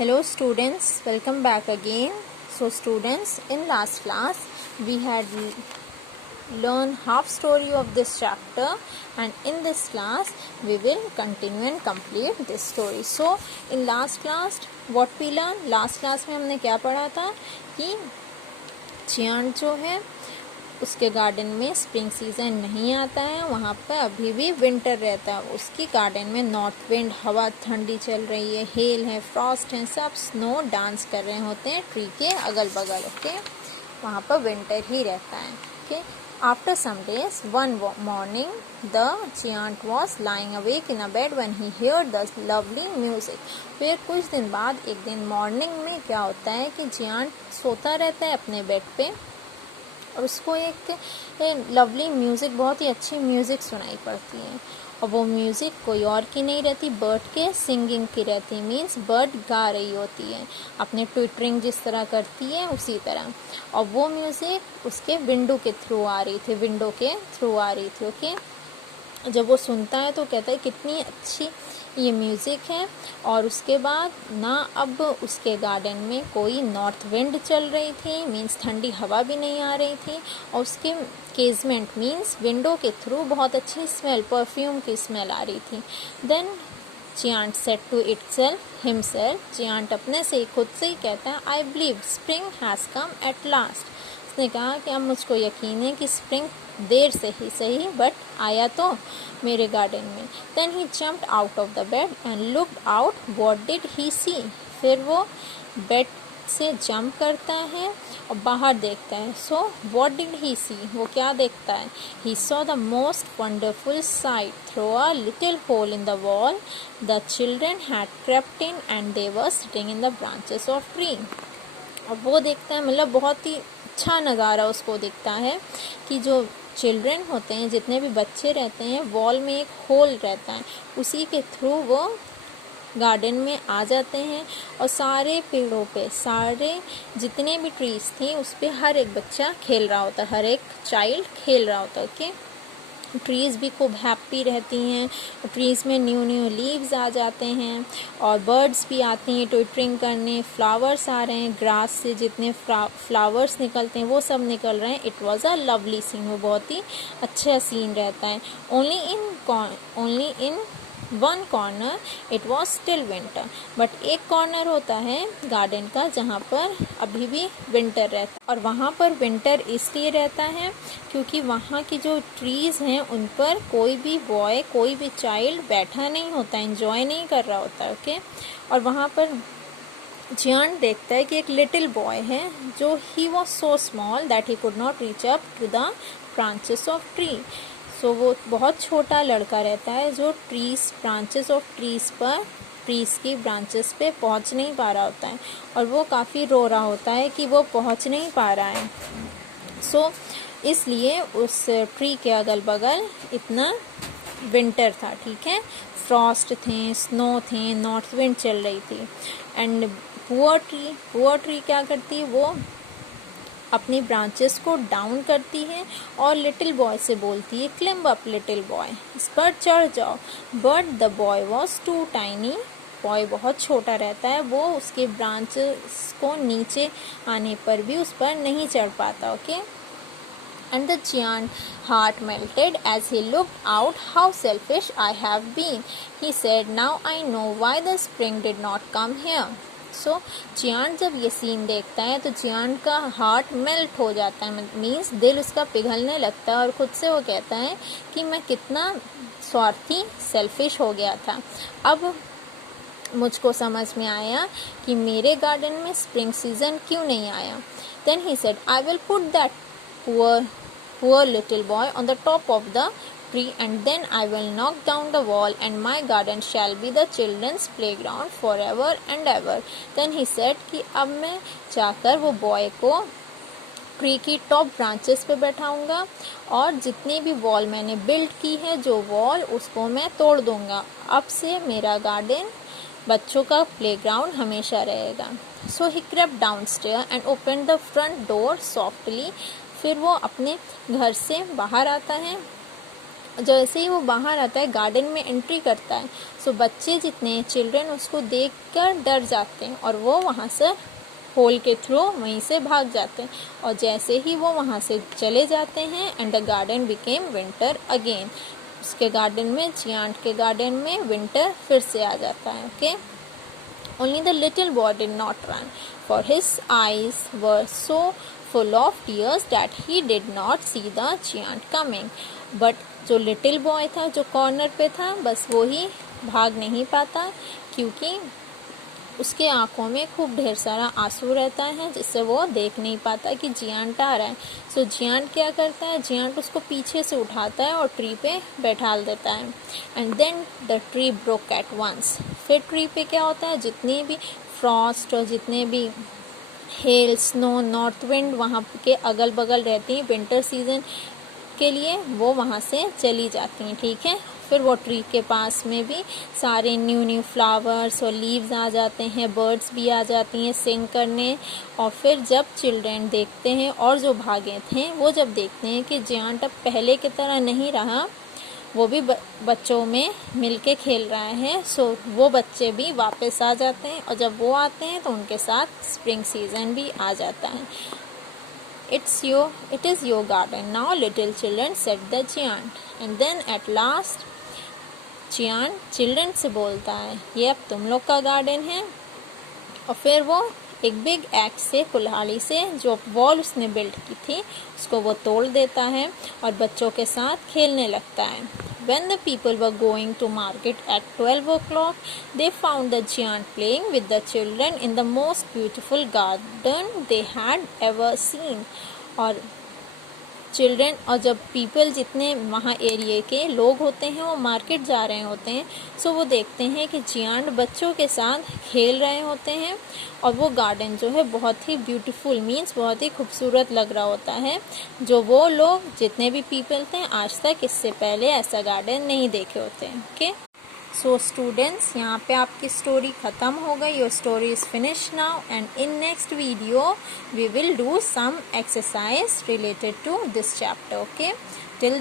Hello students, welcome back again. So students, in last class we had learned half story of this chapter, and in this class we will continue and complete this story. So in last class what we learned? Last class में हमने क्या पढ़ा था कि चियान जो है उसके garden में स्प्रिंग सीज़न नहीं आता है, वहाँ पर अभी भी विंटर रहता है। उसकी गार्डन में नॉर्थ विंड, हवा ठंडी चल रही है, हेल है, फ्रॉस्ट है, सब स्नो डांस कर रहे होते हैं ट्री के अगल बगल। ओके, वहाँ पर विंटर ही रहता है। Okay, after some days one morning the giant was lying awake in a bed when he heard the lovely music. फिर कुछ दिन बाद एक दिन मॉर्निंग में क्या होता है कि जियांट सोता रहता है अपने बेड पे और उसको एक लवली म्यूज़िक, बहुत ही अच्छी म्यूज़िक सुनाई पड़ती है। और वो म्यूज़िक कोई और की नहीं रहती, बर्ड के सिंगिंग की रहती। मीन्स बर्ड गा रही होती है, अपने ट्विटरिंग जिस तरह करती है उसी तरह। और वो म्यूज़िक उसके विंडो के थ्रू आ रही थी। ओके, जब वो सुनता है तो कहता है कितनी अच्छी ये म्यूज़िक है। और उसके बाद ना अब उसके गार्डन में कोई नॉर्थ विंड चल रही थी, मीन्स ठंडी हवा भी नहीं आ रही थी, और उसके केजमेंट मीन्स विंडो के थ्रू बहुत अच्छी स्मेल, परफ्यूम की स्मेल आ रही थी। Then giant said to himself, giant अपने से खुद से ही कहता है, I believe spring has come at last. उसने कहा कि अब मुझको यकीन है कि स्प्रिंग देर से ही सही बट आया तो मेरे गार्डन में। Then he jumped out of the bed and looked out. What did he see? फिर वो बेड से जंप करता है और बाहर देखता है। सो व्हाट डिड ही सी? वो क्या देखता है? He saw the most wonderful site through a little hole in the wall the children had crept in and they were sitting in the branches of tree. और वो देखता है, मतलब बहुत ही अच्छा नज़ारा उसको दिखता है कि जो चिल्ड्रन होते हैं, जितने भी बच्चे रहते हैं, वॉल में एक होल रहता है, उसी के थ्रू वो गार्डन में आ जाते हैं। और सारे पेड़ों पे, सारे जितने भी ट्रीज थे उस पे हर एक बच्चा खेल रहा होता है, हर एक चाइल्ड खेल रहा होता है। ओके, ट्रीज़ भी खूब हैप्पी रहती हैं, ट्रीज़ में न्यू लीव्स आ जाते हैं और बर्ड्स भी आती हैं ट्विटरिंग करने, फ्लावर्स आ रहे हैं, ग्रास से जितने फ्लावर्स निकलते हैं वो सब निकल रहे हैं। It was a lovely scene, वो बहुत ही अच्छा सीन रहता है। Only in one corner it was still winter, but एक कॉर्नर होता है गार्डन का जहाँ पर अभी भी विंटर रहता है। और वहाँ पर विंटर इसलिए रहता है क्योंकि वहाँ की जो ट्रीज़ हैं उन पर कोई भी बॉय, कोई भी चाइल्ड बैठा नहीं होता, एंजॉय नहीं कर रहा होता। ओके, और वहाँ पर जियांट देखता है कि एक लिटिल बॉय है जो he was so small that he could not reach up to the branches of tree. So वो बहुत छोटा लड़का रहता है जो ब्रांचेस ऑफ ट्रीज़ की ब्रांचेस पे पहुंच नहीं पा रहा होता है, और वो काफ़ी रो रहा होता है कि वो पहुंच नहीं पा रहा है। सो इसलिए उस ट्री के अगल बगल इतना विंटर था। ठीक है, फ्रॉस्ट थे, स्नो थे, नॉर्थ विंड चल रही थी। एंड पुअर ट्री क्या करती है? वो अपनी ब्रांचेस को डाउन करती है और लिटिल बॉय से बोलती है, क्लिम्ब अप लिटिल बॉय, इस पर चढ़ जाओ। But the boy was too tiny, boy बहुत छोटा रहता है, वो उसके ब्रांचेस को नीचे आने पर भी उस पर नहीं चढ़ पाता। Okay, and the giant heart melted as he looked out. How selfish I have been, he said. Now I know why the spring did not come here. So giant जब ये सीन देखता है तो जियांट का heart melt हो जाता है, means दिल उसका पिघलने लगता है, और खुद से वो कहता है कि मैं कितना स्वार्थी, सेल्फिश हो गया था। अब मुझको समझ में आया कि मेरे गार्डन में स्प्रिंग सीजन क्यों नहीं आया। Then he said, I will put that poor little boy on the top of the tree, and then I will knock down the wall and my garden shall be the children's playground forever and ever. Then he said कि अब मैं जाकर वो boy को tree की top branches पे बैठाऊंगा और जितनी भी वॉल मैंने बिल्ड की है, जो वॉल, उसको मैं तोड़ दूंगा। अब से मेरा गार्डन बच्चों का प्लेग्राउंड हमेशा रहेगा। So he crept downstair and open the front door softly. फिर वो अपने घर से बाहर आता है, जैसे ही वो बाहर आता है, गार्डन में एंट्री करता है, सो बच्चे जितने चिल्ड्रन उसको देखकर डर जाते हैं और वो वहाँ से होल के थ्रू वहीं से भाग जाते हैं। और जैसे ही वो वहाँ से चले जाते हैं, and the garden became winter again, उसके गार्डन में, जियांट के गार्डन में विंटर फिर से आ जाता है। Okay, only the little boy did not run, for his eyes were so full of tears that he did not see the giant coming. But जो little boy था, जो कॉर्नर पे था, बस वो ही भाग नहीं पाता, क्योंकि उसके आंखों में खूब ढेर सारा आंसू रहता है, जिससे वो देख नहीं पाता कि जियांट आ रहा है। सो जियांट क्या करता है, जियांट उसको पीछे से उठाता है और ट्री पे बैठाल देता है। And then the tree broke at once. फिर ट्री पे क्या होता है, जितनी भी फ्रॉस्ट और जितने भी हेल, स्नो, नॉर्थ विंड वहाँ के अगल बगल रहती हैं विंटर सीजन के लिए, वो वहाँ से चली जाती हैं। ठीक है, फिर वो ट्री के पास में भी सारे न्यू फ्लावर्स और लीव्स आ जाते हैं, बर्ड्स भी आ जाती हैं सिंग करने। और फिर जब चिल्ड्रन देखते हैं और जो भागे थे वो जब देखते हैं कि जियांट अब पहले की तरह नहीं रहा, वो भी बच्चों में मिलके खेल रहा है, सो वो बच्चे भी वापस आ जाते हैं। और जब वो आते हैं तो उनके साथ स्प्रिंग सीजन भी आ जाता है। It is your garden now, little children, said the giant. And then at last giant children से बोलता है, ये अब तुम लोग का गार्डन है। और फिर वो एक बिग एक्स से, कुल्हाड़ी से, जो वॉल उसने बिल्ड की थी, उसको वो तोड़ देता है और बच्चों के साथ खेलने लगता है। When the people were going to market at 12 o'clock, they found the giant playing with the children in the most beautiful garden they had ever seen. और चिल्ड्रन और जब पीपल, जितने वहाँ एरिया के लोग होते हैं, वो मार्केट जा रहे होते हैं, सो वो देखते हैं कि जियांट बच्चों के साथ खेल रहे होते हैं। और वो गार्डन जो है बहुत ही ब्यूटीफुल, मीन्स बहुत ही खूबसूरत लग रहा होता है, जो वो लोग जितने भी पीपल थे आज तक इससे पहले ऐसा गार्डन नहीं देखे होते हैं। ओके, सो स्टूडेंट्स, यहाँ पे आपकी स्टोरी ख़त्म हो गई। Your story is finish now, and in next video we will do some exercise related to this chapter. Okay, till